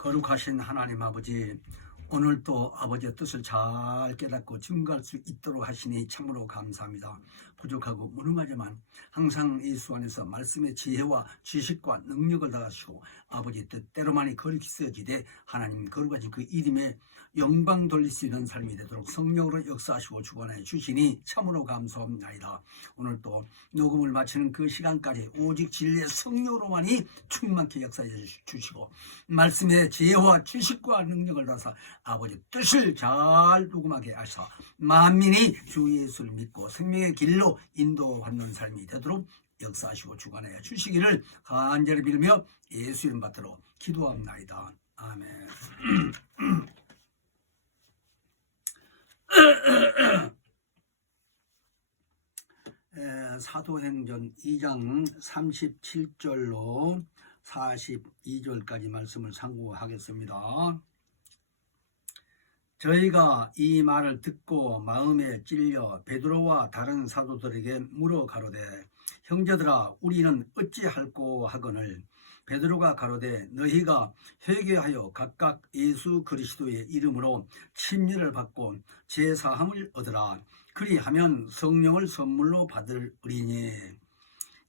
거룩하신 하나님 아버지, 오늘도 아버지의 뜻을 잘 깨닫고 증거할 수 있도록 하시니 참으로 감사합니다. 부족하고 무능하지만 항상 예수 안에서 말씀의 지혜와 지식과 능력을 다하시고 아버지 뜻대로만이 거룩히 쓰여지되 하나님 거룩하신 그 이름에 영광 돌릴 수 있는 삶이 되도록 성령으로 역사하시고 주관해 주시니 참으로 감사합니다. 오늘도 녹음을 마치는 그 시간까지 오직 진리의 성령으로만이 충만케 역사해 주시고 말씀의 지혜와 지식과 능력을 다해서 아버지 뜻을 잘 녹음하게 하셔 만민이 주 예수를 믿고 생명의 길로 인도받는 삶이 되도록 역사하시고 주관하여 주시기를 간절히 빌며 예수 이름 받들어 기도합나이다. 아멘. 사도행전 2장 37절로 42절까지 말씀을 상고하겠습니다. 저희가 이 말을 듣고 마음에 찔려 베드로와 다른 사도들에게 물어 가로되 형제들아 우리는 어찌할꼬 하거늘 베드로가 가로되 너희가 회개하여 각각 예수 그리스도의 이름으로 침례를 받고 제사함을 얻으라. 그리하면 성령을 선물로 받으리니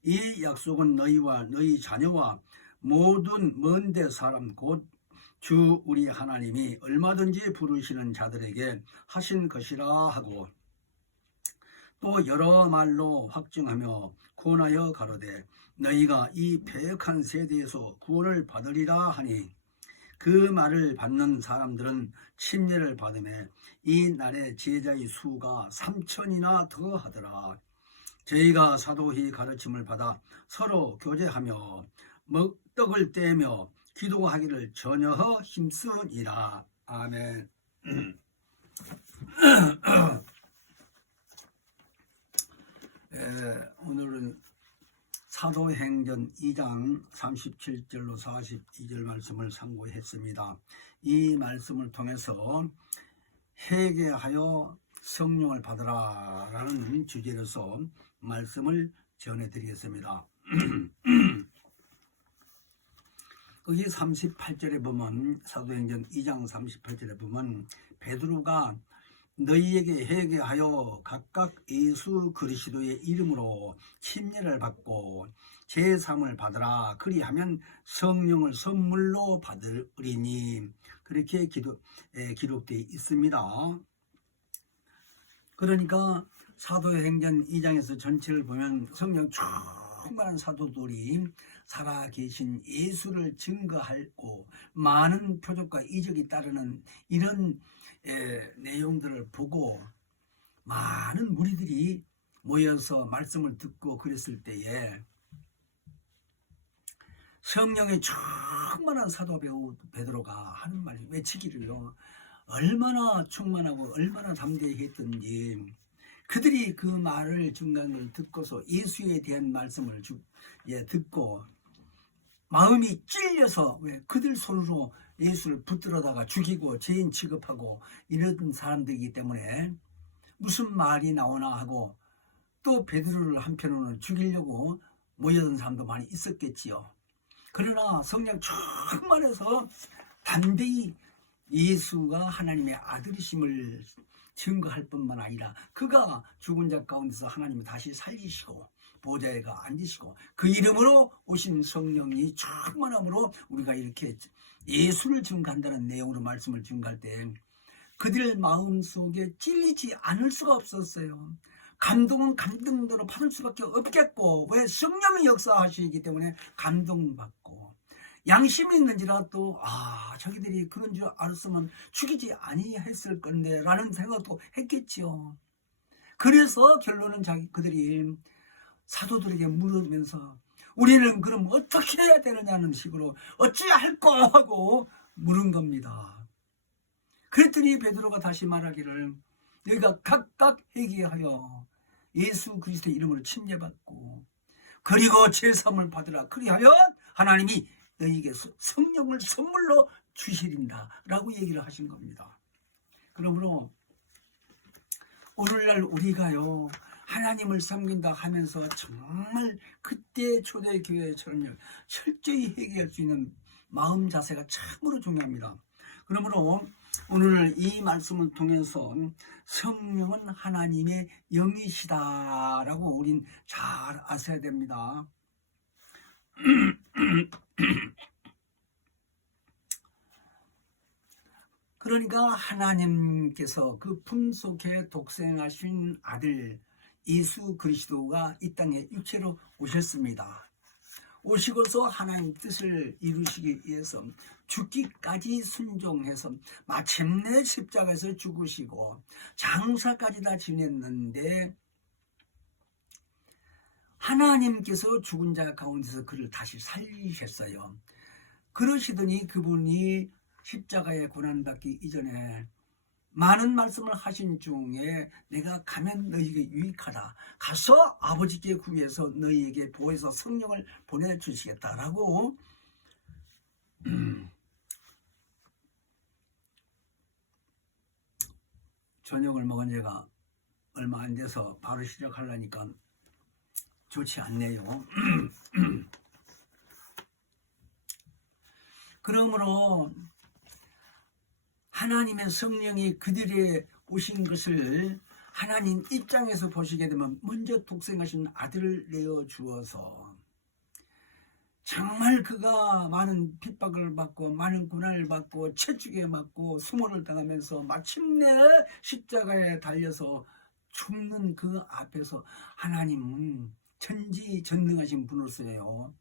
이 약속은 너희와 너희 자녀와 모든 먼데 사람 곧 주 우리 하나님이 얼마든지 부르시는 자들에게 하신 것이라 하고 또 여러 말로 확증하며 권하여 가로되 너희가 이 패역한 세대에서 구원을 받으리라 하니 그 말을 받는 사람들은 침례를 받으며 이 날에 제자의 수가 3,000이나 더하더라. 저희가 사도의 가르침을 받아 서로 교제하며 떡을 떼며 기도하기를 전혀 힘쓰니라. 아멘. 오늘은 사도행전 2장 37절로 42절 말씀을 상고했습니다. 이 말씀을 통해서 회개하여 성령을 받으라 라는 주제로서 말씀을 전해드리겠습니다. 거기 38절에 보면 사도행전 2장 38절에 보면 베드로가 너희에게 회개하여 각각 예수 그리스도의 이름으로 침례를 받고 제사함을 받으라. 그리하면 성령을 선물로 받으리니 그렇게 기록되어 있습니다. 그러니까 사도행전 2장에서 전체를 보면 성령 충만한 사도들이 살아계신 예수를 증거하고 많은 표적과 이적이 따르는 이런 내용들을 보고 많은 무리들이 모여서 말씀을 듣고 그랬을 때에 성령의 충만한 사도 베드로가 하는 말이 외치기를요 얼마나 충만하고 얼마나 담대히 했던지 그들이 그 말을 중간을 듣고서 예수에 대한 말씀을 듣고 마음이 찔려서 왜 그들 손으로 예수를 붙들어다가 죽이고 죄인 취급하고 이런 사람들이기 때문에 무슨 말이 나오나 하고 또 베드로를 한편으로는 죽이려고 모여든 사람도 많이 있었겠지요. 그러나 성령 충만해서 담대히 예수가 하나님의 아들이심을 증거할 뿐만 아니라 그가 죽은 자 가운데서 하나님을 다시 살리시고 보좌에 앉으시고 그 이름으로 오신 성령이 충만함으로 우리가 이렇게 예수를 증거한다는 내용으로 말씀을 증거할 때 그들 마음속에 찔리지 않을 수가 없었어요. 감동은 감동대로 받을 수밖에 없겠고 왜 성령의 역사하시기 때문에 감동받고 양심이 있는지라도 저기들이 그런 줄 알았으면 죽이지 아니했을 건데 라는 생각도 했겠지요. 그래서 결론은 그들이 사도들에게 물으면서 우리는 그럼 어떻게 해야 되느냐는 식으로 어찌할꼬 하고 물은 겁니다. 그랬더니 베드로가 다시 말하기를 너희가 각각 회개하여 예수 그리스도의 이름으로 침례받고 그리고 제사함을 받으라. 그리하면 하나님이 너희에게 성령을 선물로 주시린다 라고 얘기를 하신 겁니다. 그러므로 오늘날 우리가요 하나님을 섬긴다 하면서 정말 그때 초대교회처럼 철저히 회개할 수 있는 마음 자세가 참으로 중요합니다. 그러므로 오늘 이 말씀을 통해서 성령은 하나님의 영이시다라고 우린 잘 아셔야 됩니다. 그러니까 하나님께서 그 품속에 독생하신 아들 예수 그리스도가 이 땅에 육체로 오셨습니다. 오시고서 하나님 뜻을 이루시기 위해서 죽기까지 순종해서 마침내 십자가에서 죽으시고 장사까지 다 지냈는데 하나님께서 죽은 자 가운데서 그를 다시 살리셨어요. 그러시더니 그분이 십자가에 고난받기 이전에 많은 말씀을 하신 중에 내가 가면 너희에게 유익하다. 가서 아버지께 구해서 너희에게 보혜사 성령을 보내주시겠다라고 저녁을 먹은 지가 얼마 안 돼서 바로 시작하려니까 좋지 않네요. 그러므로 하나님의 성령이 그들에 오신 것을 하나님 입장에서 보시게 되면 먼저 독생하신 아들을 내어 주어서 정말 그가 많은 핍박을 받고 많은 고난을 받고 채찍에 맞고 수모를 당하면서 마침내 십자가에 달려서 죽는 그 앞에서 하나님은 천지전능하신 분으로서요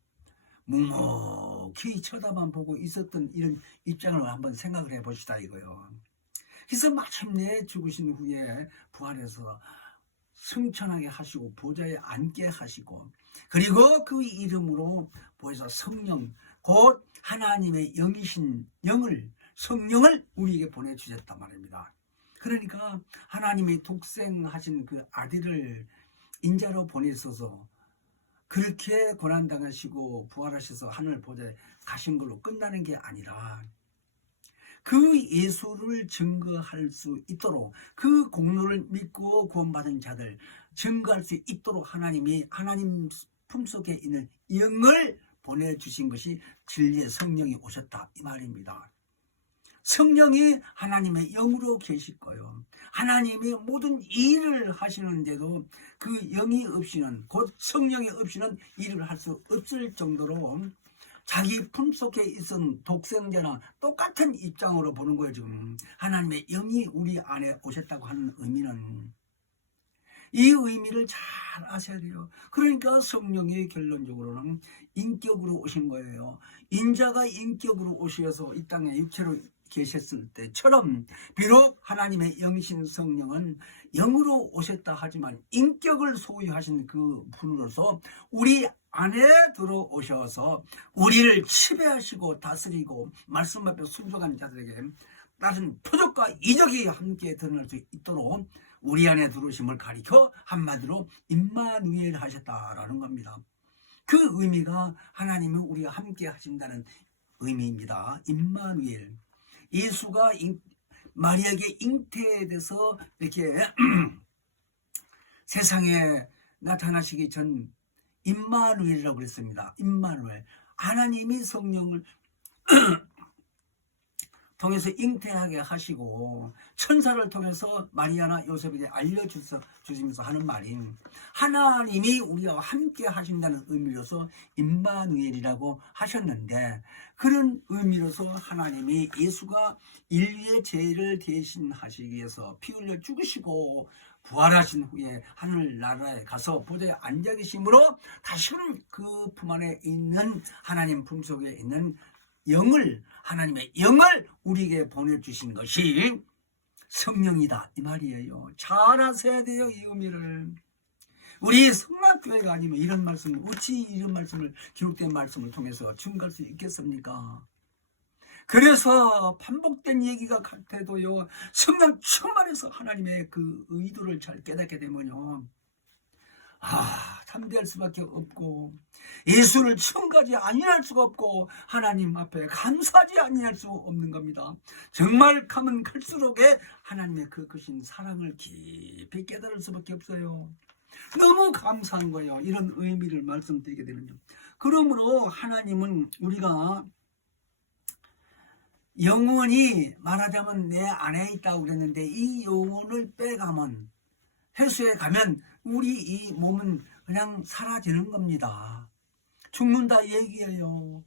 묵묵히 쳐다만 보고 있었던 이런 입장을 한번 생각을 해봅시다 이거요. 그래서 마침내 죽으신 후에 부활해서 승천하게 하시고 보좌에 앉게 하시고 그리고 그 이름으로 보혜사 성령 곧 하나님의 영이신 성령을 우리에게 보내주셨단 말입니다. 그러니까 하나님이 독생하신 그 아들을 인자로 보내셔서 그렇게 고난당하시고 부활하셔서 하늘 보좌에 가신 걸로 끝나는 게 아니라 그 예수를 증거할 수 있도록 그 공로를 믿고 구원받은 자들 증거할 수 있도록 하나님이 하나님 품속에 있는 영을 보내주신 것이 진리의 성령이 오셨다 이 말입니다. 성령이 하나님의 영으로 계실 거예요. 하나님이 모든 일을 하시는데도 그 영이 없이는 곧 성령이 없이는 일을 할 수 없을 정도로 자기 품속에 있은 독생자나 똑같은 입장으로 보는 거예요. 지금 하나님의 영이 우리 안에 오셨다고 하는 의미는 이 의미를 잘 아셔야 돼요. 그러니까 성령이 결론적으로는 인격으로 오신 거예요. 인자가 인격으로 오셔서 이 땅에 육체로 계셨을 때처럼 비록 하나님의 영이신 성령은 영으로 오셨다 하지만 인격을 소유하신 그 분으로서 우리 안에 들어오셔서 우리를 지배하시고 다스리고 말씀 앞에 순종한 자들에게 다른 표적과 이적이 함께 드러날 수 있도록 우리 안에 들어오심을 가리켜 한마디로 임마누엘 하셨다라는 겁니다. 그 의미가 하나님이 우리와 함께 하신다는 의미입니다. 임마누엘. 예수가 마리아에게 잉태돼서 이렇게 세상에 나타나시기 전 임마누엘이라고 그랬습니다. 임마누엘. 하나님이 성령을 통해서 잉태하게 하시고 천사를 통해서 마리아나 요셉에게 알려주시면서 하는 말이 하나님이 우리와 함께 하신다는 의미로서 임마누엘이라고 하셨는데 그런 의미로서 하나님이 예수가 인류의 죄를 대신하시기 위해서 피 흘려 죽으시고 부활하신 후에 하늘나라에 가서 보좌에 앉아 계심으로 다시금 그 품 안에 있는 하나님 품속에 있는 하나님의 영을 우리에게 보내주신 것이 성령이다 이 말이에요. 잘 아셔야 돼요 이 의미를. 우리 성락교회가 아니면 이런 말씀을 어찌 이런 말씀을 기록된 말씀을 통해서 증거할 수 있겠습니까? 그래서 반복된 얘기가 같아도요 성령 충만해서 하나님의 그 의도를 잘 깨닫게 되면요 담대할 수밖에 없고 예수를 첨가하지 아니할 수가 없고 하나님 앞에 감사하지 아니할 수 없는 겁니다. 정말 가면 갈수록에 하나님의 그 크신 사랑을 깊이 깨달을 수밖에 없어요. 너무 감사한 거예요. 이런 의미를 말씀드리게 되면요. 그러므로 하나님은 우리가 영혼이 말하자면 내 안에 있다고 그랬는데 이 영혼을 빼가면 해수에 가면 우리 이 몸은 그냥 사라지는 겁니다. 죽는다 얘기예요.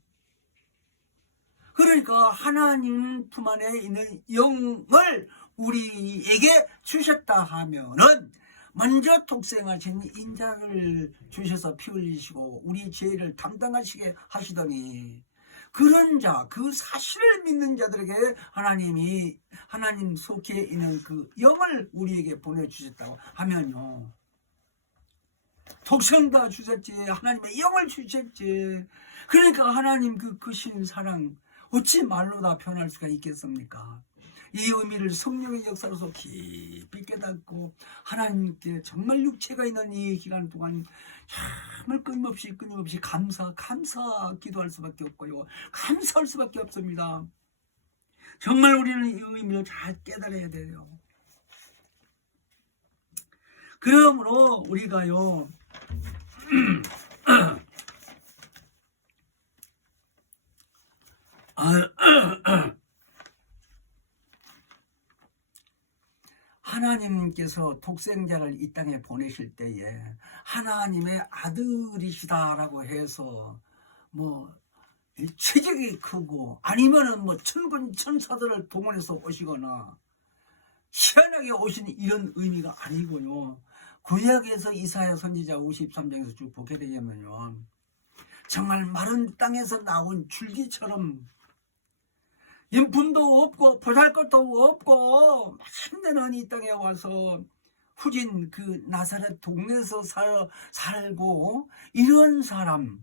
그러니까 하나님 품 안에 있는 영을 우리에게 주셨다 하면은 먼저 독생하신 인자를 주셔서 피 흘리시고 우리 죄를 담당하시게 하시더니 그런 자, 그 사실을 믿는 자들에게 하나님이 하나님 속에 있는 그 영을 우리에게 보내주셨다고 하면요, 독생다 주셨지, 하나님의 영을 주셨지. 그러니까 하나님 그 크신 사랑 어찌 말로 다 표현할 수가 있겠습니까? 이 의미를 성령의 역사로서 깊이 깨닫고 하나님께 정말 육체가 있는 이 기간 동안 정말 끊임없이 감사 기도할 수밖에 없고요, 감사할 수밖에 없습니다. 정말 우리는 이 의미를 잘 깨달아야 돼요. 그러므로 우리가요 하나님께서 독생자를 이 땅에 보내실 때에 하나님의 아들이시다라고 해서 뭐 체격이 크고 아니면은 뭐 천군 천사들을 동원해서 오시거나 희한하게 오신 이런 의미가 아니고요. 구약에서 이사야 선지자 53장에서 쭉 보게 되면요, 정말 마른 땅에서 나온 줄기처럼 인품도 없고 보잘것도 없고 힘내는 이 땅에 와서 후진 그 나사렛 동네에서 살고 이런 사람,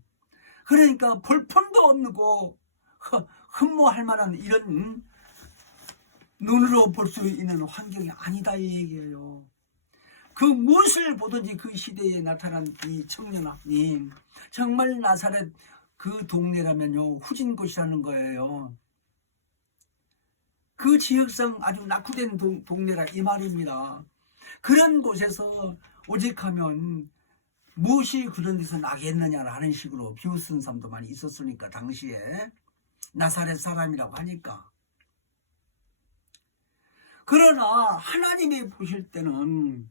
그러니까 볼품도 없고 흠모할 만한 이런 눈으로 볼 수 있는 환경이 아니다 이 얘기예요. 그 무엇을 보든지 그 시대에 나타난 이 청년님, 정말 나사렛 그 동네라면요 후진 곳이라는 거예요. 그 지역성 아주 낙후된 동네라 이 말입니다. 그런 곳에서 오직하면 무엇이 그런 데서 나겠느냐라는 식으로 비웃은 사람도 많이 있었으니까 당시에 나사렛 사람이라고 하니까. 그러나 하나님이 보실 때는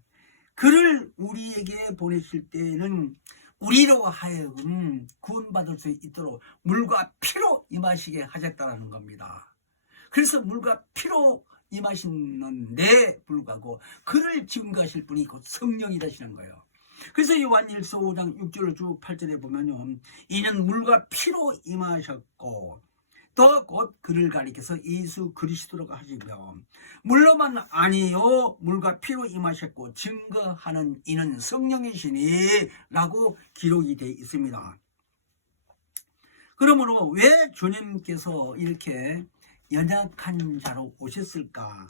그를 우리에게 보내실 때는 우리로 하여금 구원받을 수 있도록 물과 피로 임하시게 하셨다는 겁니다. 그래서 물과 피로 임하시는데 불구하고 그를 증거하실 분이 곧 성령이 되시는 거예요. 그래서 요한일서 5장 6절을 쭉 8절에 보면요, 이는 물과 피로 임하셨고 또 곧 그를 가리켜서 예수 그리스도라고 하시며 물로만 아니요 물과 피로 임하셨고 증거하는 이는 성령이시니 라고 기록이 되어 있습니다. 그러므로 왜 주님께서 이렇게 연약한 자로 오셨을까?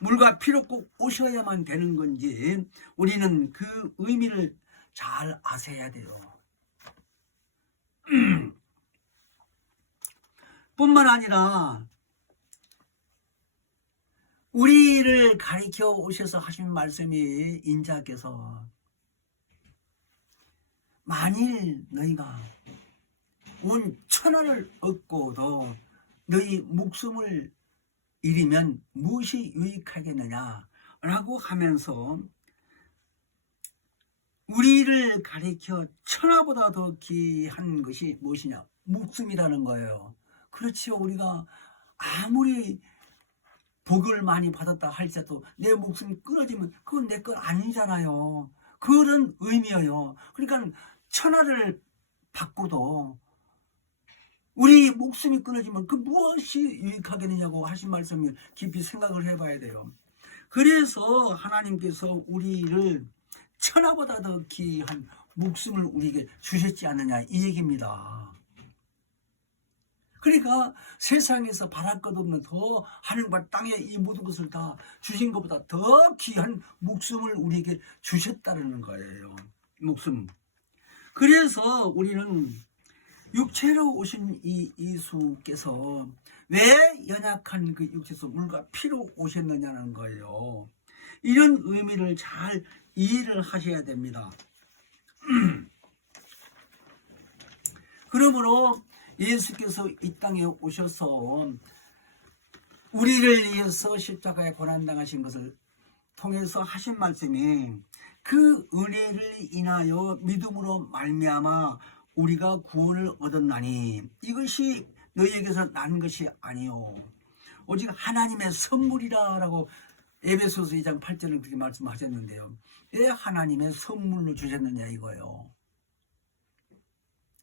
물과 피로 꼭 오셔야만 되는 건지 우리는 그 의미를 잘 아셔야 돼요. 뿐만 아니라 우리를 가리켜 오셔서 하신 말씀이 인자께서 만일 너희가 온 천하를 얻고도 너희 목숨을 잃으면 무엇이 유익하겠느냐라고 하면서 우리를 가리켜 천하보다 더 귀한 것이 무엇이냐? 목숨이라는 거예요. 그렇지요. 우리가 아무리 복을 많이 받았다 할지라도 내 목숨이 끊어지면 그건 내 건 아니잖아요. 그런 의미예요. 그러니까 천하를 받고도 우리 목숨이 끊어지면 그 무엇이 유익하겠느냐고 하신 말씀을 깊이 생각을 해봐야 돼요. 그래서 하나님께서 우리를 천하보다 더 귀한 목숨을 우리에게 주셨지 않느냐 이 얘기입니다. 그러니까 세상에서 바랄 것 없는 더 하늘과 땅에 이 모든 것을 다 주신 것보다 더 귀한 목숨을 우리에게 주셨다는 거예요. 목숨. 그래서 우리는 육체로 오신 이 예수께서 왜 연약한 그 육체에서 물과 피로 오셨느냐는 거예요. 이런 의미를 잘 이해를 하셔야 됩니다. 그러므로 예수께서 이 땅에 오셔서 우리를 위해서 십자가에 고난당하신 것을 통해서 하신 말씀이 그 은혜를 인하여 믿음으로 말미암아 우리가 구원을 얻었나니 이것이 너희에게서 난 것이 아니요 오직 하나님의 선물이라라고 에베소서 2장 8절을 그렇게 말씀하셨는데요. 왜 하나님의 선물로 주셨느냐 이거예요.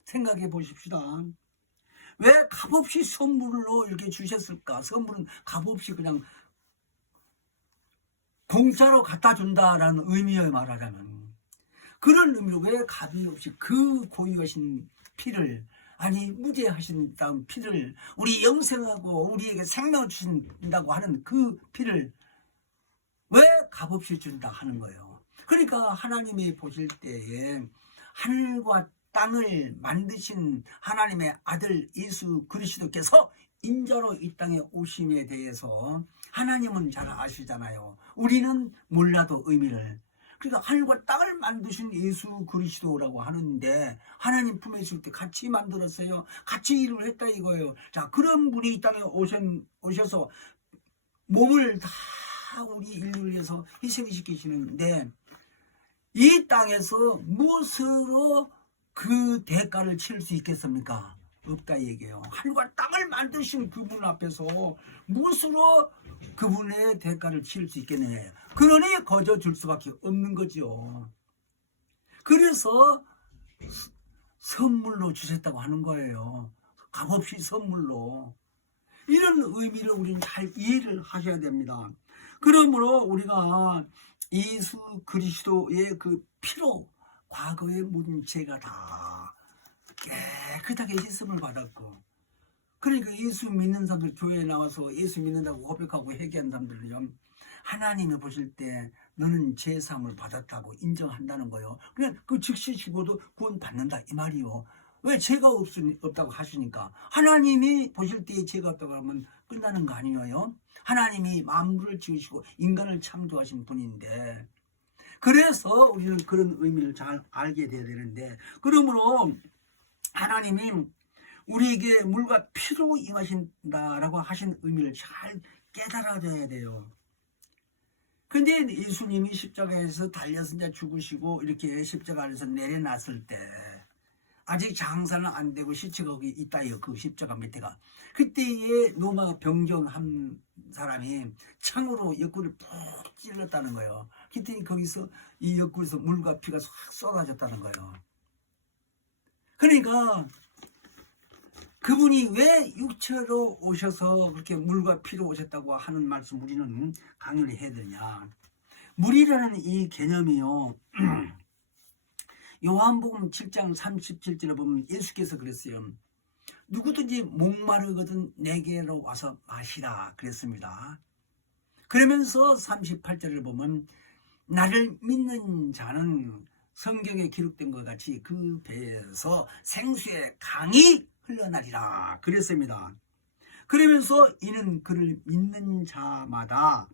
생각해 보십시다. 왜 값없이 선물로 이렇게 주셨을까? 선물은 값없이 그냥 공짜로 갖다 준다라는 의미예요. 말하자면 그런 의미로 왜 값이 없이 그 고유하신 피를 아니 무죄하신 다음 피를 우리 영생하고 우리에게 생명을 주신다고 하는 그 피를 왜 값없이 준다 하는 거예요. 그러니까 하나님이 보실 때에 하늘과 땅을 만드신 하나님의 아들 예수 그리스도께서 인자로 이 땅에 오심에 대해서 하나님은 잘 아시잖아요. 우리는 몰라도 의미를. 그러니까 하늘과 땅을 만드신 예수 그리스도라고 하는데 하나님 품에 있을 때 같이 만들었어요. 같이 일을 했다 이거예요. 자, 그런 분이 이 땅에 오셔서 몸을 다 우리 인류를 위해서 희생시키시는데 이 땅에서 무엇으로 그 대가를 치를 수 있겠습니까? 없다 얘기해요. 하늘과 땅을 만드신 그분 앞에서 무엇으로 그분의 대가를 치를 수 있겠느냐. 그러니 거저 줄 수밖에 없는 거죠. 그래서 선물로 주셨다고 하는 거예요. 값없이 선물로. 이런 의미를 우리는 잘 이해를 하셔야 됩니다. 그러므로 우리가 예수 그리스도의 그 피로 과거의 모든 죄가 다 깨끗하게 씻음을 받았고, 그러니까 예수 믿는 사람들 교회에 나와서 예수 믿는다고 고백하고 회개한 사람들은요, 하나님이 보실 때 너는 죄 사함을 받았다고 인정한다는 거예요. 그냥 그 즉시 죽어도 구원 받는다 이 말이요. 왜 죄가 없다고 하시니까. 하나님이 보실 때 죄가 없다고 하면 끝나는 거 아니에요? 하나님이 만물을 지으시고 인간을 창조하신 분인데, 그래서 우리는 그런 의미를 잘 알게 돼야 되는데, 그러므로 하나님이 우리에게 물과 피로 임하신다라고 하신 의미를 잘 깨달아줘야 돼요. 근데 예수님이 십자가에서 달려서 이제 죽으시고 이렇게 십자가 안에서 내려놨을 때 아직 장사는 안 되고 시체가 거기 있다요. 그 십자가 밑에가. 그때에 노마 병정한 사람이 창으로 옆구리를 푹 찔렀다는 거예요. 그때 거기서 이 옆구리에서 물과 피가 싹 쏟아졌다는 거예요. 그러니까 그분이 왜 육체로 오셔서 그렇게 물과 피로 오셨다고 하는 말씀 우리는 강연히 해야 되냐. 물이라는 이 개념이요. 요한복음 7장 37절에 보면 예수께서 그랬어요. 누구든지 목마르거든 내게로 와서 마시라 그랬습니다. 그러면서 38절을 보면 나를 믿는 자는 성경에 기록된 것 같이 그 배에서 생수의 강이 흘러나리라 그랬습니다. 그러면서 이는 그를 믿는 자마다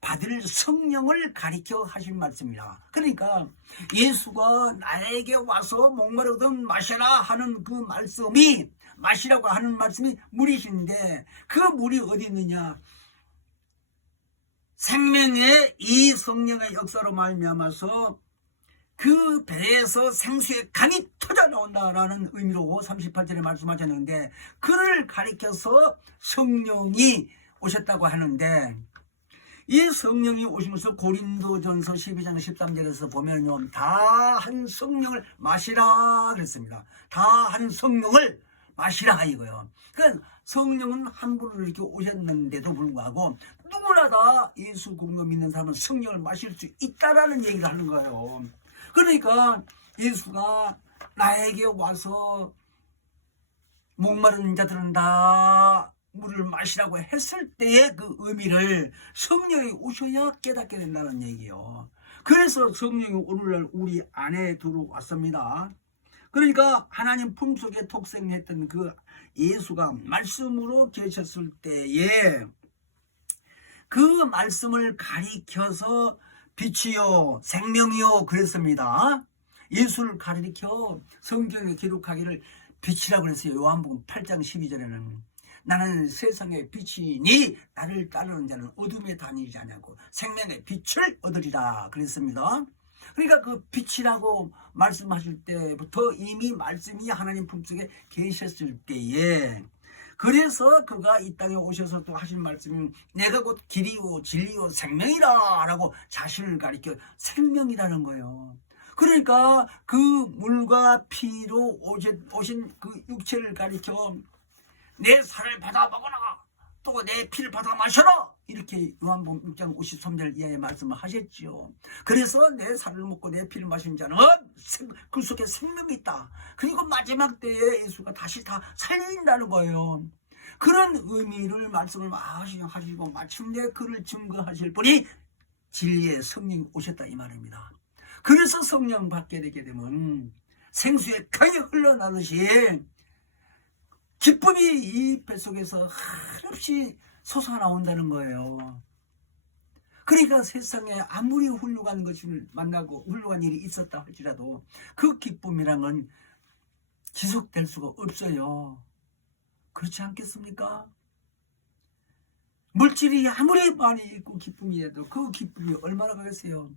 받을 성령을 가리켜 하신 말씀이라. 그러니까 예수가 나에게 와서 목마르거든 마셔라 하는 그 말씀이, 마시라고 하는 말씀이 물이신데, 그 물이 어디 있느냐, 생명의 이 성령의 역사로 말미암아서 그 배에서 생수의 강이 터져 나온다라는 의미로 38절에 말씀하셨는데, 그를 가리켜서 성령이 오셨다고 하는데, 이 성령이 오시면서 고린도전서 12장 13절에서 보면요, 다 한 성령을 마시라 그랬습니다. 다 한 성령을 마시라 이거요. 그러니까 성령은 한 분으로 이렇게 오셨는데도 불구하고 누구나 다 예수 공로 믿는 사람은 성령을 마실 수 있다라는 얘기를 하는 거예요. 그러니까 예수가 나에게 와서 목마른 자들은 다 물을 마시라고 했을 때의 그 의미를 성령이 오셔야 깨닫게 된다는 얘기예요. 그래서 성령이 오늘날 우리 안에 들어왔습니다. 그러니까 하나님 품속에 독생했던 그 예수가 말씀으로 계셨을 때에 그 말씀을 가리켜서 빛이요 생명이요 그랬습니다. 예수를 가리켜 성경에 기록하기를 빛이라고 그랬어요. 요한복음 8장 12절에는 나는 세상의 빛이니 나를 따르는 자는 어둠에 다니지 않냐고 생명의 빛을 얻으리라 그랬습니다. 그러니까 그 빛이라고 말씀하실 때부터 이미 말씀이 하나님 품속에 계셨을 때에, 그래서 그가 이 땅에 오셔서 또 하신 말씀이 내가 곧 길이요 진리요 생명이라 라고 자신을 가리켜 생명이라는 거예요. 그러니까 그 물과 피로 오신 그 육체를 가리켜 내 살을 받아 먹어라, 또 내 피를 받아 마셔라, 이렇게 요한복음 6장 53절 이하에 말씀을 하셨지요. 그래서 내 살을 먹고 내 피를 마신 자는 그 속에 생명이 있다. 그리고 마지막 때에 예수가 다시 다 살린다는 거예요. 그런 의미를 말씀을 하시고 마침내 그를 증거하실 분이 진리의 성령이 오셨다 이 말입니다. 그래서 성령 받게 되게 되면 생수의 강이 흘러나듯이 기쁨이 이 뱃속에서 한없이 솟아나온다는 거예요. 그러니까 세상에 아무리 훌륭한 것을 만나고 훌륭한 일이 있었다 할지라도 그 기쁨이란 건 지속될 수가 없어요. 그렇지 않겠습니까? 물질이 아무리 많이 있고 기쁨이라도 그 기쁨이 얼마나 가겠어요?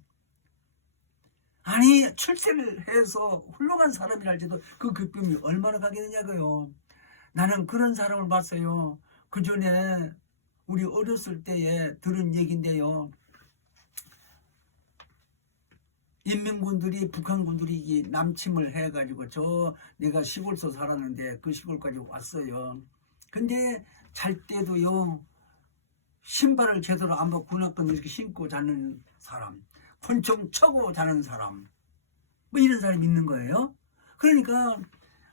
아니 출세를 해서 훌륭한 사람이랄지도 그 기쁨이 얼마나 가겠느냐고요. 나는 그런 사람을 봤어요. 그 전에 우리 어렸을 때에 들은 얘기인데요. 인민군들이 북한군들이 남침을 해가지고 내가 시골서 살았는데 그 시골까지 왔어요. 근데 잘 때도요 신발을 제대로 안 벗고 군화끈 이렇게 신고 자는 사람, 권총 쳐고 자는 사람, 뭐 이런 사람이 있는 거예요. 그러니까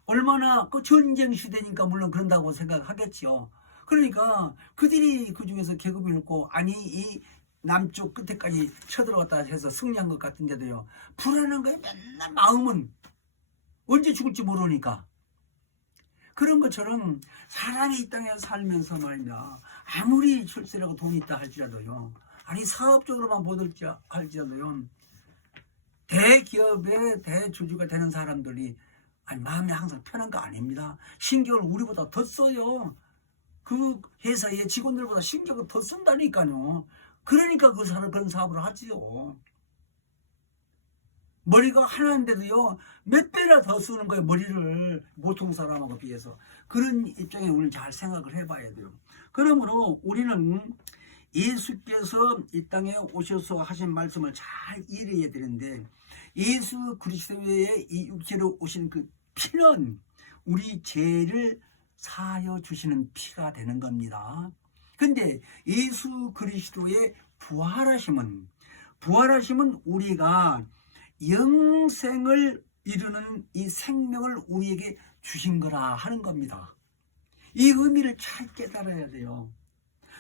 얼마나 그 전쟁 시대니까 물론 그런다고 생각하겠죠. 그러니까 그들이 그 중에서 계급이 높고 아니 이 남쪽 끝에까지 쳐들어갔다 해서 승리한 것 같은데도요 불안한 거예요. 맨날 마음은 언제 죽을지 모르니까. 그런 것처럼 사람이 이 땅에 살면서 말입니다. 아무리 출세라고 돈이 있다 할지라도요, 아니 사업적으로만 보들지 할지라도요, 대기업의 대주주가 되는 사람들이 아니 마음이 항상 편한 거 아닙니다. 신경을 우리보다 더 써요. 그 회사의 직원들보다 신경을 더 쓴다니까요. 그러니까 그런 사업을 하지요. 머리가 하나인데도요 몇 배나 더 쓰는 거예요. 머리를 보통 사람하고 비해서. 그런 입장에 우리는 잘 생각을 해봐야 돼요. 그러므로 우리는 예수께서 이 땅에 오셔서 하신 말씀을 잘 이해해야 되는데, 예수 그리스도의 이 육체로 오신 그 피는 우리 죄를 사하여 주시는 피가 되는 겁니다. 근데 예수 그리스도의 부활하심은 우리가 영생을 이루는 이 생명을 우리에게 주신 거라 하는 겁니다. 이 의미를 잘 깨달아야 돼요.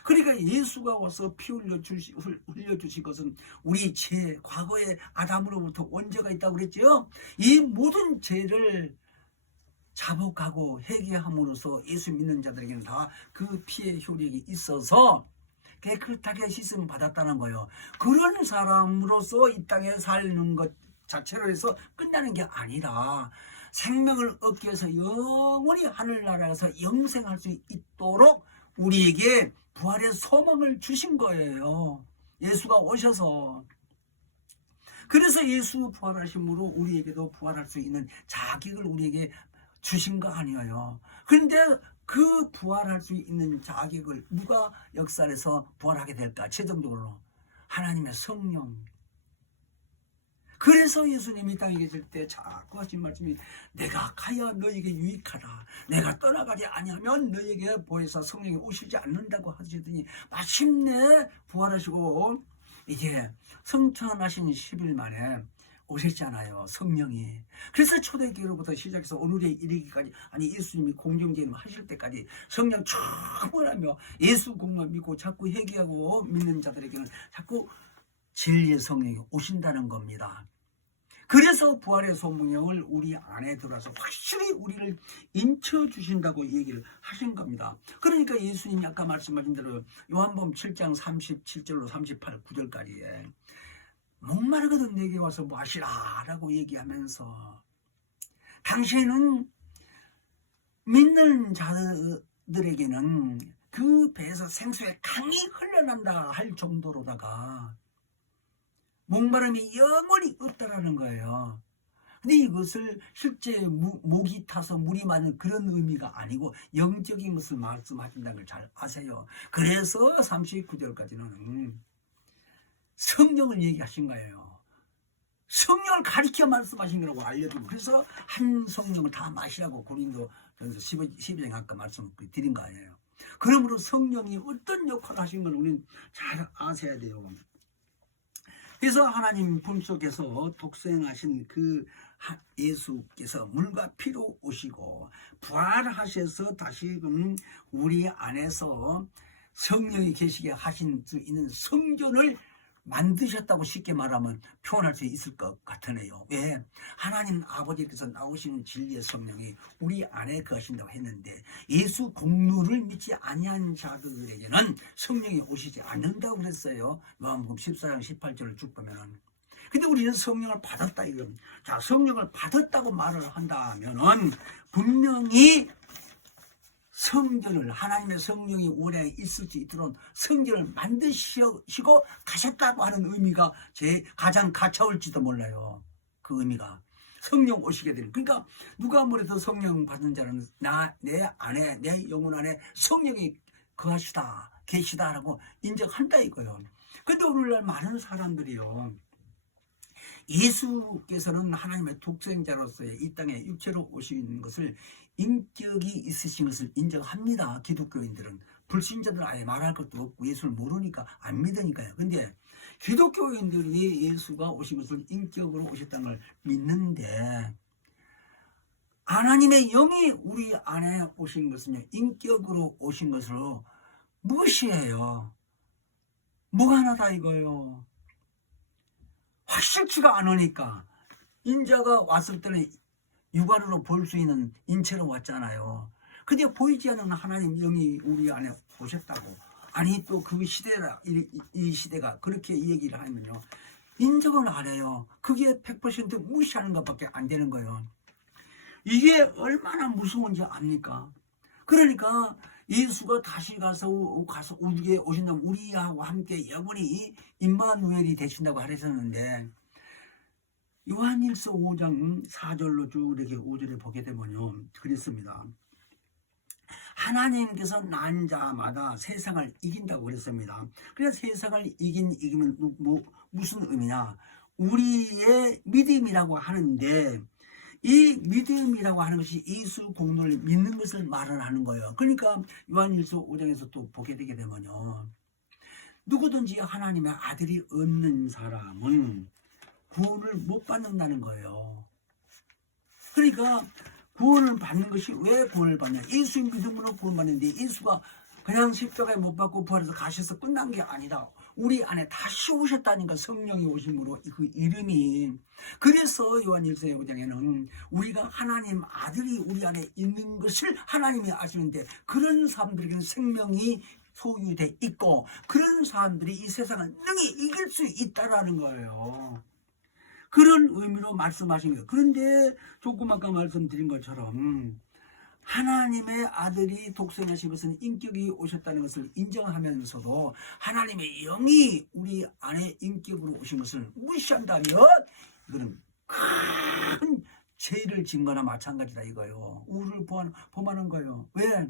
그러니까 예수가 와서 피 흘려주신 것은 우리 죄, 과거의 아담으로부터 원죄가 있다고 그랬죠. 이 모든 죄를 자복하고 회개함으로써 예수 믿는 자들에게는 다 그 피의 효력이 있어서 깨끗하게 씻음 받았다는 거예요. 그런 사람으로서 이 땅에 사는 것 자체로 해서 끝나는 게 아니라 생명을 얻기 위해서 영원히 하늘나라에서 영생할 수 있도록 우리에게 부활의 소망을 주신 거예요. 예수가 오셔서. 그래서 예수 부활하심으로 우리에게도 부활할 수 있는 자격을 우리에게 주신 거 아니에요. 그런데 그 부활할 수 있는 자격을 누가 역사에서 부활하게 될까? 최종적으로 하나님의 성령. 그래서 예수님이 이 땅에 계실 때 자꾸 하신 말씀이 내가 가야 너에게 유익하다. 내가 떠나가지 아니하면 너에게 보혜사 성령이 오시지 않는다고 하시더니 마침내 부활하시고 이제 성천하신 10일 만에 오셨잖아요. 성령이. 그래서 초대교회로부터 시작해서 오늘에 이르기까지, 아니 예수님이 공정제임 하실 때까지 성령 충만하며 예수 공만 믿고 자꾸 회개하고 믿는 자들에게는 자꾸 진리의 성령이 오신다는 겁니다. 그래서 부활의 소명을 우리 안에 들어와서 확실히 우리를 인쳐주신다고 얘기를 하신 겁니다. 그러니까 예수님이 아까 말씀하신 대로 요한복음 7장 37절로 38, 9절까지에 목마르거든 내게 와서 마시라 라고 얘기하면서 당신은 믿는 자들에게는 그 배에서 생수에 강이 흘러난다 할 정도로다가 목마름이 영원히 없다라는 거예요. 근데 이것을 실제 목이 타서 물이 마는 그런 의미가 아니고 영적인 것을 말씀하신다는 걸 잘 아세요. 그래서 39절까지는 성령을 얘기하신 거예요. 성령을 가리켜 말씀하신 거라고 알려주고, 그래서 한 성령을 다 마시라고 고린도전서 12장 아까 말씀 드린 거 아니에요. 그러므로 성령이 어떤 역할을 하신 걸 우리는 잘 아셔야 돼요. 그래서 하나님 품속에서 독생하신 그 예수께서 물과 피로 오시고 부활하셔서 다시금 우리 안에서 성령이 계시게 하신 수 있는 성전을 만드셨다고 쉽게 말하면 표현할 수 있을 것 같으네요. 왜? 하나님 아버지께서 나오신 진리의 성령이 우리 안에 거하신다고 했는데 예수 공로를 믿지 아니한 자들에게는 성령이 오시지 않는다고 그랬어요. 요한복음 14장 18절을 쭉 보면은. 근데 우리는 성령을 받았다 이거. 자, 성령을 받았다고 말을 한다면은 분명히 성전을, 하나님의 성령이 오래 있을 수 있도록 성전을 만드시고 가셨다고 하는 의미가 가장 가차올지도 몰라요. 그 의미가 성령 오시게 되는. 그러니까 누가 아무래도 성령 받은 자는 내 안에, 내 영혼 안에 성령이 거하시다 계시다라고 인정한다 이거예요. 근데 오늘날 많은 사람들이요, 예수께서는 하나님의 독생자로서의 이 땅에 육체로 오신 것을, 인격이 있으신 것을 인정합니다. 기독교인들은. 불신자들은 아예 말할 것도 없고 예수를 모르니까 안 믿으니까요. 근데 기독교인들이 예수가 오신 것을 인격으로 오셨다는 걸 믿는데 하나님의 영이 우리 안에 오신 것은요, 인격으로 오신 것으로 무엇이에요? 뭐가 하나다 이거예요. 확실치가 않으니까. 인자가 왔을 때는 육안으로 볼 수 있는 인체로 왔잖아요. 근데 보이지 않는 하나님 영이 우리 안에 오셨다고. 아니 또 그 시대라, 이 시대가 그렇게 얘기를 하면요, 인정을 안 해요. 그게 100% 무시하는 것밖에 안 되는 거예요. 이게 얼마나 무서운지 압니까? 그러니까 예수가 다시 가서 우리에게 오신다면 우리하고 함께 영원히 임마누엘이 되신다고 하셨는데, 요한일서 5장 4절로 쭉 이렇게 5절에 보게 되면요, 그랬습니다. 하나님께서 난 자마다 세상을 이긴다고 그랬습니다. 그래서 세상을 이기면 무슨 의미냐? 우리의 믿음이라고 하는데, 이 믿음이라고 하는 것이 예수 공로를 믿는 것을 말을 하는 거예요. 그러니까 요한일서 5장에서 또 보게 되게 되면요, 누구든지 하나님의 아들이 없는 사람은 구원을 못 받는다는 거예요. 그러니까 구원을 받는 것이, 왜 구원을 받냐? 예수 믿음으로 구원받는데 예수가 그냥 십자가에 못 받고 부활해서 가셔서 끝난 게 아니다. 우리 안에 다시 오셨다니까, 성령이 오심으로 그 이름이. 그래서 요한일서 5장에는 우리가 하나님 아들이 우리 안에 있는 것을 하나님이 아시는데, 그런 사람들에게는 생명이 소유돼 있고 그런 사람들이 이 세상을 능히 이길 수 있다라는 거예요. 그런 의미로 말씀하신 거예요. 그런데 조금 아까 말씀드린 것처럼 하나님의 아들이 독생하신 것은 인격이 오셨다는 것을 인정하면서도 하나님의 영이 우리 안에 인격으로 오신 것을 무시한다면 이거는 큰 죄를 진 거나 마찬가지다 이거예요. 우를 범하는 거예요. 왜?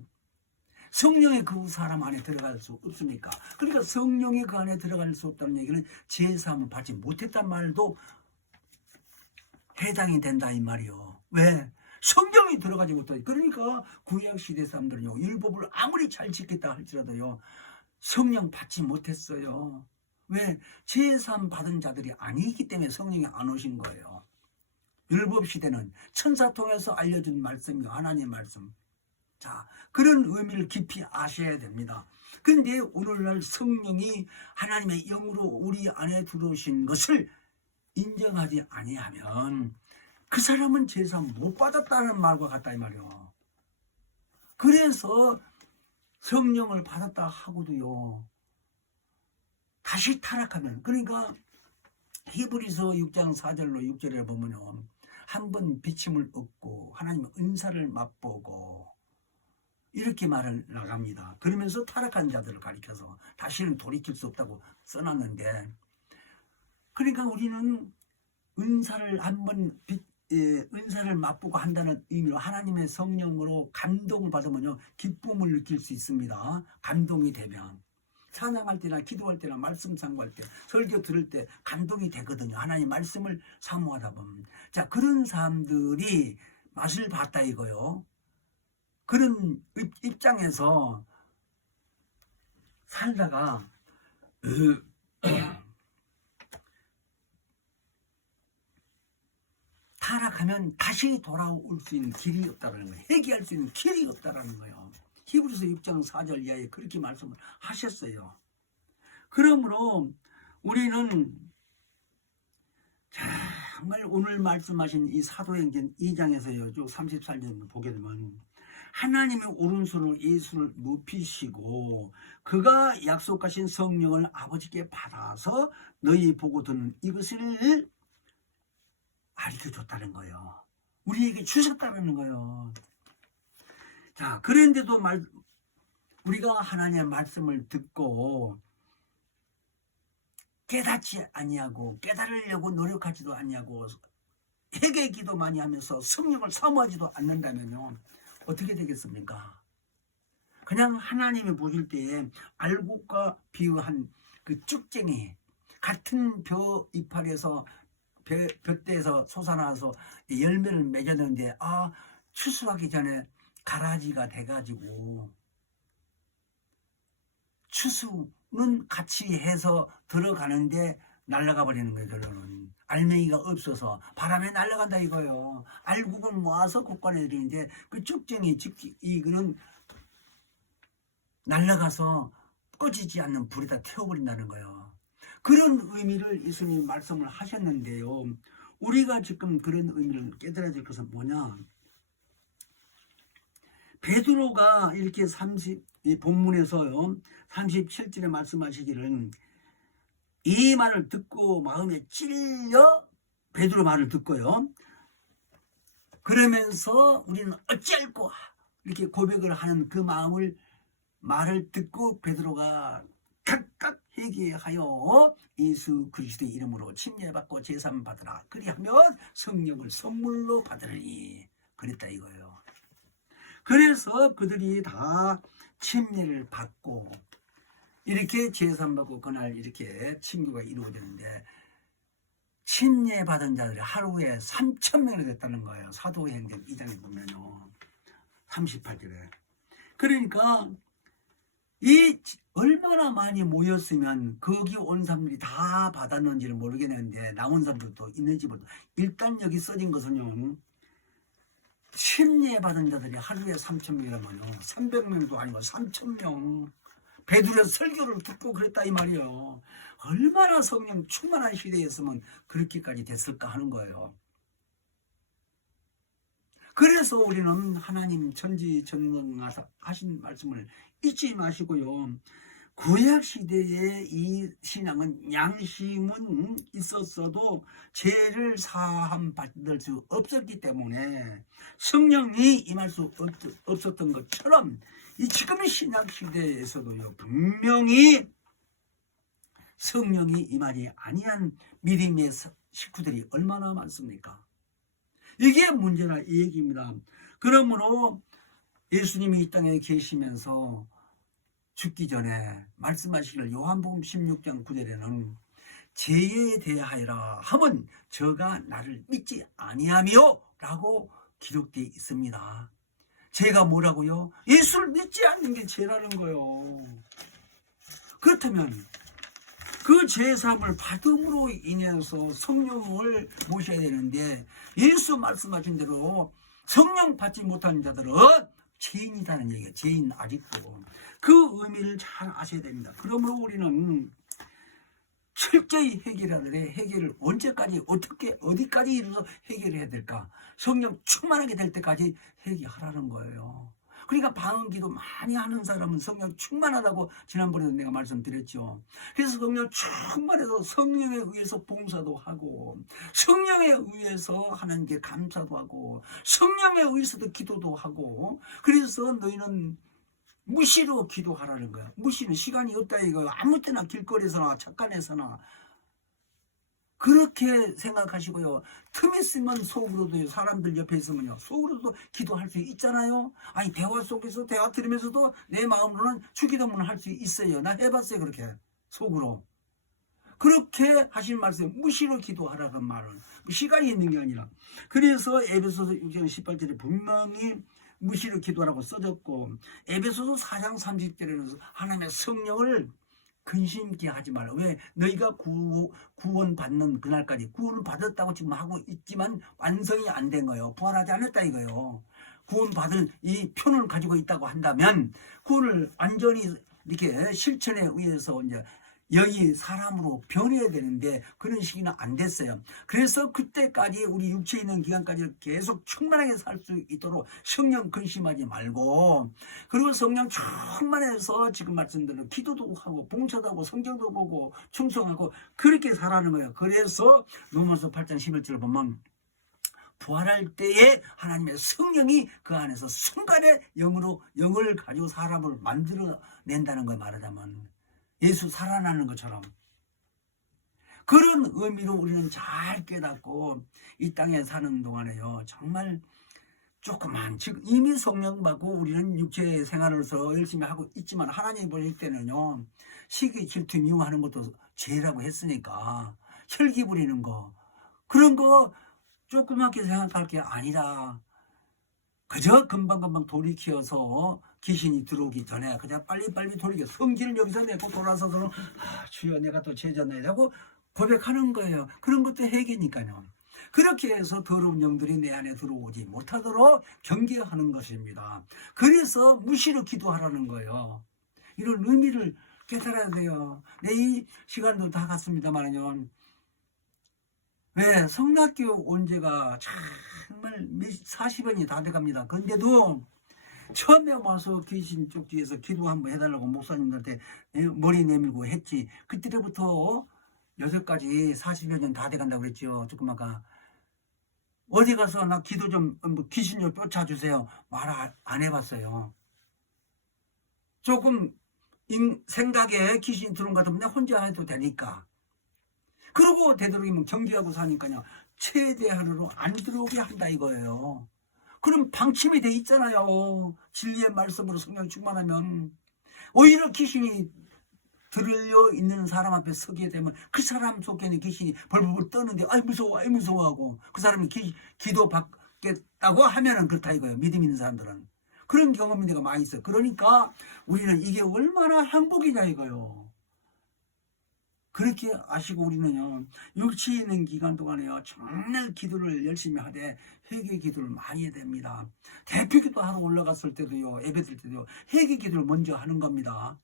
성령이 그 사람 안에 들어갈 수 없으니까. 그러니까 성령이 그 안에 들어갈 수 없다는 얘기는 제사함을 받지 못했단 말도 해당이 된다 이 말이요. 왜? 성령이 들어가지 못하지. 그러니까 구약시대 사람들은요, 율법을 아무리 잘 지켰다 할지라도요, 성령 받지 못했어요. 왜? 제사함 받은 자들이 아니기 때문에 성령이 안 오신 거예요. 율법시대는 천사 통해서 알려준 말씀이 하나님의 말씀. 자, 그런 의미를 깊이 아셔야 됩니다. 그런데 오늘날 성령이 하나님의 영으로 우리 안에 들어오신 것을 인정하지 아니하면 그 사람은 제사 못 받았다는 말과 같다 이 말이요. 그래서 성령을 받았다 하고도요, 다시 타락하면, 그러니까 히브리서 6장 4절로 6절에 보면요, 한번 비침을 얻고 하나님의 은사를 맛보고 이렇게 말을 나갑니다. 그러면서 타락한 자들을 가리켜서 다시는 돌이킬 수 없다고 써놨는데, 그러니까 우리는 은사를 한번 은사를 맛보고 한다는 의미로 하나님의 성령으로 감동을 받으면요 기쁨을 느낄 수 있습니다. 감동이 되면 찬양할 때나 기도할 때나 말씀 상고할 때 설교 들을 때 감동이 되거든요. 하나님 말씀을 사모하다 보면. 자, 그런 사람들이 맛을 봤다 이거요. 그런 입장에서 살다가 타락하면 다시 돌아올 수 있는 길이 없다는 거예요. 회개할 수 있는 길이 없다는 거예요. 히브리서 6장 4절 이하에 그렇게 말씀을 하셨어요. 그러므로 우리는 정말 오늘 말씀하신 이 사도행전 2장에서요, 34절 보게 되면 하나님의 오른손으로 예수를 높이시고 그가 약속하신 성령을 아버지께 받아서 너희 보고 듣는 이것을 가르쳐줬다는 거예요. 우리에게 주셨다는 거예요. 자, 그런데도 우리가 하나님의 말씀을 듣고 깨닫지 아니하고 깨달으려고 노력하지도 아니하고 회개 기도 많이 하면서 성령을 사모하지도 않는다면요 어떻게 되겠습니까? 그냥 하나님이 보실 때에 알곡과 비유한 그 쭉쟁이 같은 벼 이파리에서 볕대에서 솟아나서 열매를 맺었는데 추수하기 전에 가라지가 돼가지고 추수는 같이 해서 들어가는데 날아가 버리는 거예요. 결론은 알맹이가 없어서 바람에 날아간다 이거예요. 알곡을 모아서 곳간에 들이는데 그 쭉쟁이 이거는 날아가서 꺼지지 않는 불에다 태워버린다는 거예요. 그런 의미를 예수님 말씀을 하셨는데요. 우리가 지금 그런 의미를 깨달아야 될 것은 뭐냐? 베드로가 이렇게 이 본문에서요 37절에 말씀하시기를 이 말을 듣고 마음에 찔려 베드로 말을 듣고요. 그러면서 우리는 어찌할꼬 이렇게 고백을 하는 그 말을 듣고 베드로가 각각 회개하여 예수 그리스도의 이름으로 침례받고 제사함 받으라. 그리하면 성령을 선물로 받으리니 그랬다 이거예요. 그래서 그들이 다 침례를 받고 이렇게 제사함 받고 그날 이렇게 친교가 이루어지는데 침례 받은 자들이 하루에 3,000명이 됐다는 거예요. 사도행전 2장에 보면요 38절에. 그러니까 이 얼마나 많이 모였으면 거기 온 사람들이 다 받았는지를 모르겠는데 나온 사람들도 있는지 모르겠는데 일단 여기 써진 것은요 침례 받은 자들이 하루에 3,000명이라면요 300명도 아니고 3,000명 베드로의 설교를 듣고 그랬다 이 말이에요. 얼마나 성령 충만한 시대였으면 그렇게까지 됐을까 하는 거예요. 그래서 우리는 하나님 전지전능하신 말씀을 잊지 마시고요. 구약시대에 이 신앙은 양심은 있었어도 죄를 사함 받을 수 없었기 때문에 성령이 임할 수 없었던 것처럼 이 지금 신약시대에서도요 분명히 성령이 임하지 아니한 믿음의 식구들이 얼마나 많습니까? 이게 문제라 이 얘기입니다. 그러므로 예수님이 이 땅에 계시면서 죽기 전에 말씀하시기를 요한복음 16장 9절에는 죄에 대하여라 하면 저가 나를 믿지 아니하며 라고 기록되어 있습니다. 죄가 뭐라고요? 예수를 믿지 않는 게 죄라는 거예요. 그렇다면 그 죄사함을 받음으로 인해서 성령을 모셔야 되는데 예수 말씀하신 대로 성령 받지 못하는 자들은 죄인이라는 얘기예요. 죄인 아직도. 그 의미를 잘 아셔야 됩니다. 그러므로 우리는 철저히 해결해야 돼. 해결을 언제까지 어떻게 어디까지 이르러서 해결해야 될까? 성령 충만하게 될 때까지 해결하라는 거예요. 그러니까 방언기도 많이 하는 사람은 성령 충만하다고 지난번에도 내가 말씀드렸죠. 그래서 성령 충만해서 성령에 의해서 봉사도 하고 성령에 의해서 하나님께 감사도 하고 성령에 의해서도 기도도 하고 그래서 너희는 무시로 기도하라는 거야. 무시는 시간이 없다 이거예요. 아무 때나 길거리에서나 착간에서나 그렇게 생각하시고요. 틈 있으면 속으로도 사람들 옆에 있으면요. 속으로도 기도할 수 있잖아요. 아니 대화 속에서 대화 들으면서도 내 마음으로는 주기도문을 할 수 있어요. 나 해봤어요. 그렇게 속으로. 그렇게 하신 말씀 무시로 기도하라는 말은 시간이 있는 게 아니라 그래서 에베소서 6장 18절에 분명히 무시로 기도하라고 써졌고 에베소서 4장 30절에는 하나님의 성령을 근심 있게 하지 말라. 왜? 너희가 구원받는 그날까지 구원을 받았다고 지금 하고 있지만 완성이 안 된 거예요. 부활하지 않았다 이거예요. 구원받은 이 표를 가지고 있다고 한다면 구원을 완전히 이렇게 실천에 의해서 이제 여기 사람으로 변해야 되는데 그런 시기는 안 됐어요. 그래서 그때까지 우리 육체에 있는 기간까지 계속 충만하게 살 수 있도록 성령 근심하지 말고 그리고 성령 충만해서 지금 말씀대로 기도도 하고 봉사도 하고 성경도 보고 충성하고 그렇게 살아가는 거예요. 그래서 로마서 8장 11절을 보면 부활할 때에 하나님의 성령이 그 안에서 순간에 영을 가지고 사람을 만들어낸다는 걸 말하자면 예수 살아나는 것처럼 그런 의미로 우리는 잘 깨닫고 이 땅에 사는 동안에요. 정말 조그만 즉 이미 성령 받고 우리는 육체 생활로서 열심히 하고 있지만 하나님이 보실 때는요. 시기 질투 미워하는 것도 죄라고 했으니까 혈기 부리는 거 그런 거 조그맣게 생각할 게 아니라 그저 금방금방 돌이켜서 귀신이 들어오기 전에 그냥 빨리빨리 돌이켜 성질을 여기서 내고 돌아서서는 주여 내가 또 죄졌네 하고 고백하는 거예요. 그런 것도 회개니까요. 그렇게 해서 더러운 영들이 내 안에 들어오지 못하도록 경계하는 것입니다. 그래서 무시로 기도하라는 거예요. 이런 의미를 깨달아야 돼요. 이 시간도 다 갔습니다만요. 왜 성락교 온 지가 정말 40년이 다 돼갑니다. 그런데도 처음에 와서 귀신 쪽 뒤에서 기도 한번 해달라고 목사님들한테 머리 내밀고 했지. 그때부터 6가지 40여 년 다 돼간다고 그랬죠. 조금 아까 어디 가서 나 기도 좀 귀신 좀 쫓아주세요. 말 안 해봤어요. 조금 생각에 귀신이 들어온 것 같으면 혼자 해도 되니까. 그러고 되도록이면 경계하고 사니까요. 최대한으로 안 들어오게 한다 이거예요. 그럼 방침이 돼 있잖아요. 진리의 말씀으로 성령 충만하면 오히려 귀신이 들려 있는 사람 앞에 서게 되면 그 사람 속에는 귀신이 벌벌 떠는데 아이 무서워 아이 무서워하고 그 사람이 기도 받겠다고 하면은 그렇다 이거예요. 믿음 있는 사람들은 그런 경험이 내가 많이 있어요. 그러니까 우리는 이게 얼마나 행복이냐 이거예요. 그렇게 아시고 우리는요 육체에 있는 기간 동안에요 정말 기도를 열심히 하되 회개 기도를 많이 해야 됩니다. 대표 기도 하러 올라갔을 때도요 예배드릴 때도요 회개 기도를 먼저 하는 겁니다.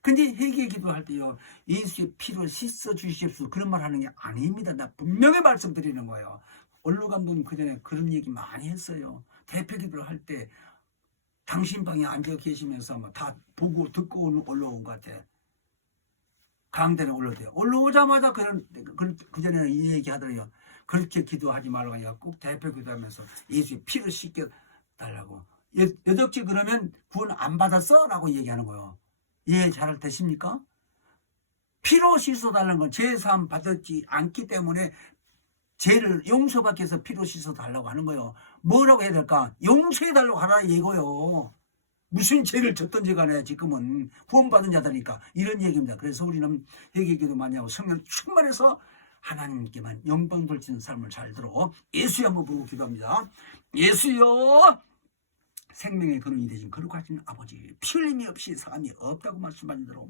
근데 회개 기도할 때요 예수의 피로 씻어 주십시오 그런 말 하는 게 아닙니다. 나 분명히 말씀드리는 거예요. 원로 감독님 그전에 그런 얘기 많이 했어요. 대표 기도를 할 때 당신 방에 앉아 계시면서 뭐 다 보고 듣고 올라온 것 같아. 강단에 올라오대요. 올라오자마자 그전에는 이 얘기 하더라고요. 그렇게 기도하지 말라고 하니까 꼭 대표 기도하면서 예수의 피를 씻겨달라고. 여덕지 그러면 구원 안 받았어? 라고 얘기하는 거예요. 이해 잘 되십니까? 피로 씻어달라는 건 죄사함 받았지 않기 때문에 죄를 용서받기 위해서 피로 씻어달라고 하는 거예요. 뭐라고 해야 될까? 용서해달라고 하라는 얘기예요. 무슨 죄를 졌던지 간에 지금은 구원받은 자다니까 이런 얘기입니다. 그래서 우리는 회개기도 많이 하고 성령 충만해서 하나님께만 영광 돌리는 삶을 잘 들어 예수여 한번 부르고 기도합니다. 예수여 생명의 근원이 되신 거룩하신 아버지 피 흘림이 없이 사함이 없다고 말씀하신 대로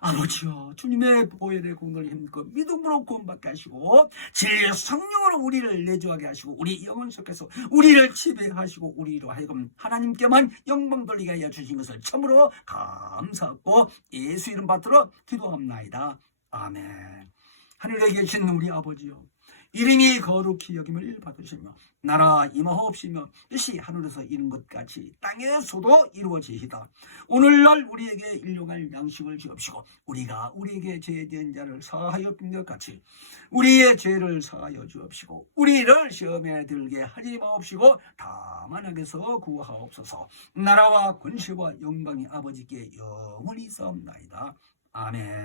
아버지여 주님의 보혈의 공로를 힘입고 믿음으로 구원받게 하시고 진리의 성령으로 우리를 내주하게 하시고 우리 영혼 속에서 우리를 지배하시고 우리로 하여금 하나님께만 영광 돌리게 하여 주신 것을 참으로 감사하고 예수 이름 받들어 기도합나이다. 아멘. 하늘에 계신 우리 아버지여 이름이 거룩히 여김을 받으시며 나라 임하옵시며 뜻이 하늘에서 이룬 것 같이 땅에서도 이루어지이다. 오늘날 우리에게 일용할 양식을 주옵시고 우리가 우리에게 죄된 자를 사하여 준 것 같이 우리의 죄를 사하여 주옵시고 우리를 시험에 들게 하지 마옵시고 다만 악에서 구하옵소서. 나라와 권세와 영광이 아버지께 영원히 있사옵나이다. 아멘.